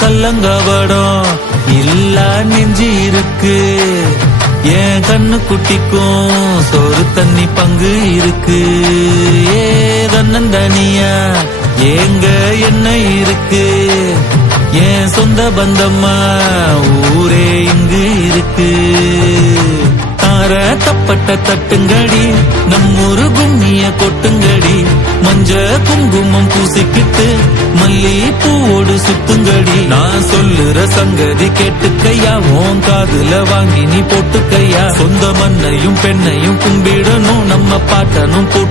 கல்லங்கவடம் இல்லா நெஞ்சு இருக்கு. என் கண்ணு குட்டிக்கும் சோறு தண்ணி பங்கு இருக்கு. ஏ தன்னந்தனியா ஏங்க என்ன இருக்கு. என் சொந்த பந்தம்மா ஊரே இங்கு இருக்கு. தார தப்பட்ட தட்டுங்கடி நம்மூரு கும்மிய கொட்டுங்கடி. மஞ்ச குங்குமம் பூசிக்கிட்டு மல்லி பூவோடு சுத்துங்கடி. நான் சொல்லுற சங்கதி கேட்டுக்கையா, உன் காதுல வாங்கி நீ போட்டுக்கையா. சொந்த மண்ணையும் பெண்ணையும் கும்பிடணும், நம்ம பாட்டனும் போட்டு